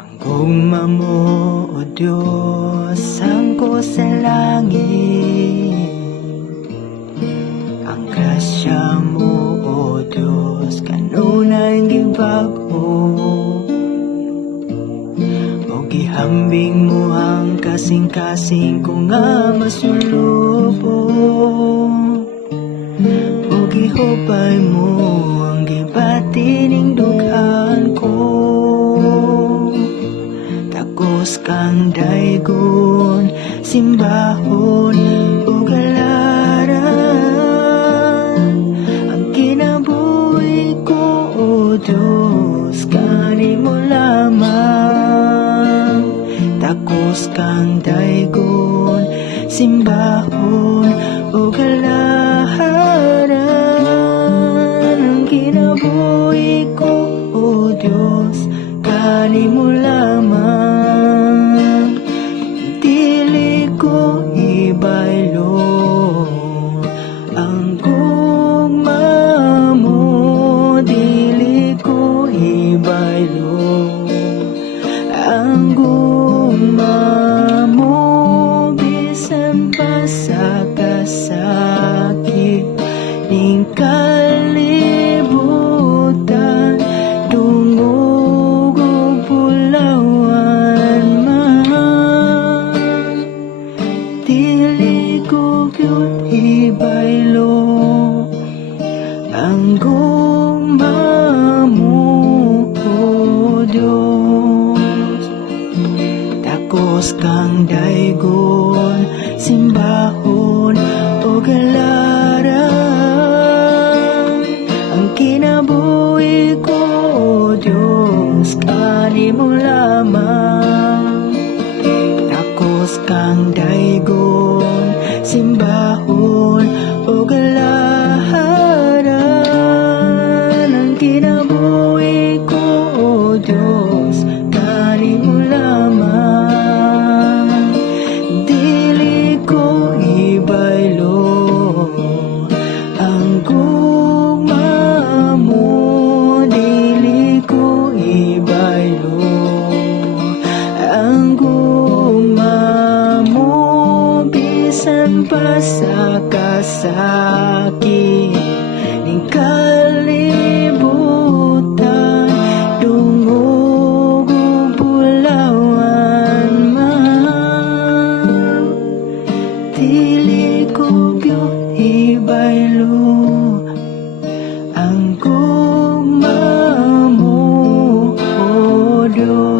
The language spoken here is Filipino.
Ang gugma mo, O Diyos, sangko sa langit. Ang grasya mo, O Diyos, kanunay gibag-o. O gihambing mo ang kasing-kasing ko nga masulubo. O gihupay mo ang gibatining dughan ko. Takos kang daygon, simbahon o galaran. Ang kinabuhi ko, O Diyos, kanimo lamang. Takos kang daygon, simbahon o galaran. Ang kinabuhi ko, O Diyos, kanimo lamang. Dili ko ibaylo ang gugma mo. Dili ko ibaylo ang gugma mo. Bisan pa sa kasakit ning kalibutan, dungog o pulawan man. Dili ko gyud ibaylo ang gugma mo, O Diyos. Takos kang daygon, simbahon o galaran. Ang kinabuhi ko, O Diyos, kanimo lamang. Takos kang daygon, simbahon o galaran. Ang kinabuhi ko, O Diyos, kanimo lamang. Dili ko ibaylo ang gugma mo. Dili ko ibaylo ang gugma mo. Bisan pa sa kasakit ning kalibutan, dungog o pulawan man. Dili ko gyud ibaylo ang gugma mo, O Diyos.